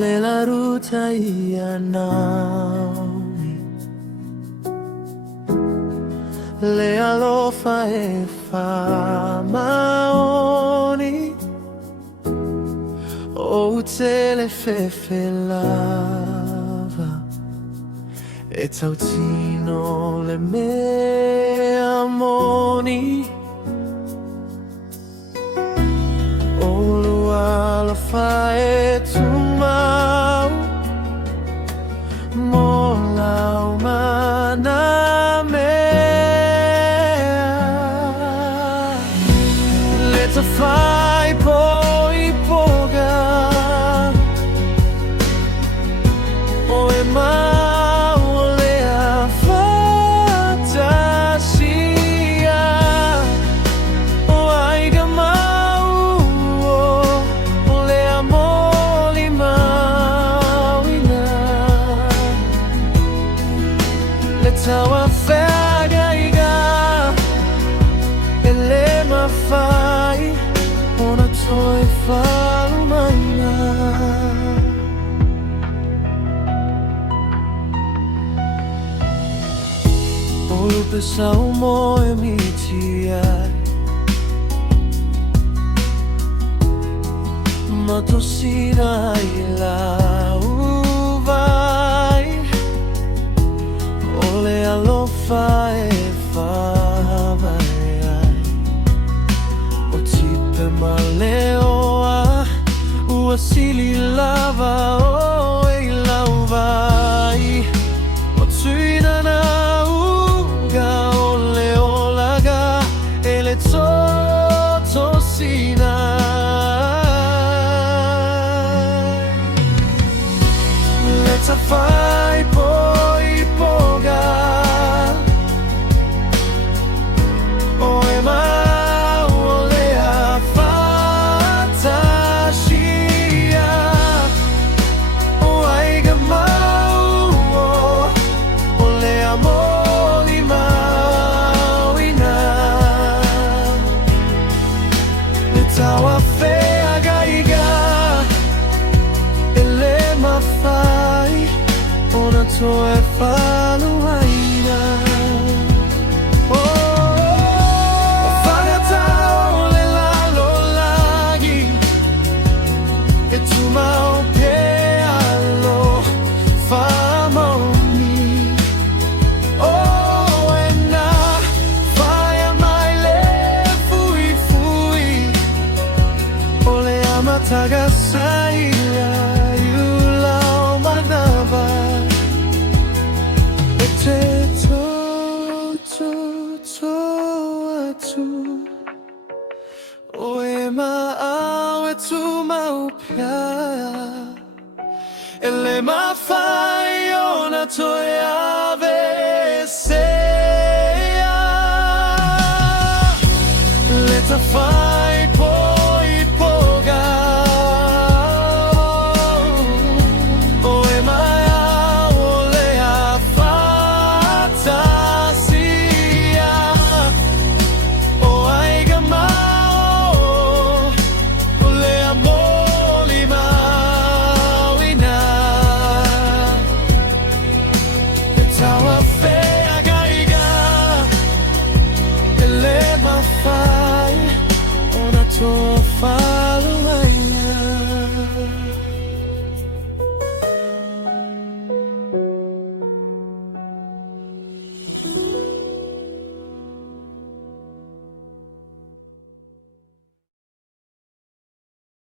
le la ruta ia naumi le alofa e fa maoni o te le fefe lava e tautino le me amoni o lua la fa e tu mau mo lau mana mea le ta faaipoipofa o e mau o le a fantasia o ai ka mau o le amoli mauina le taua whagaiga e le mawhai ona toi whalumaina o lupe Samoa e miti ai matosina i la uvai o le alofa e whawai ai o tipe ma leoa ua sili lava o e lauvai o tuina na uga o le olaga e le totosina ta faaipoipofa o e mau o le a fantasia o ai ka mau o le amoli mauina le taua whegaiga e le mawhai ona toe whaluaina o whangatau le lalo lagi e tumau pe alo whamaoni o e nā whaia mai le fui fui o le amataga saia iu lau manava te atu o e maau e tu mau pia e le mawhai ona toi ave sea le ta whai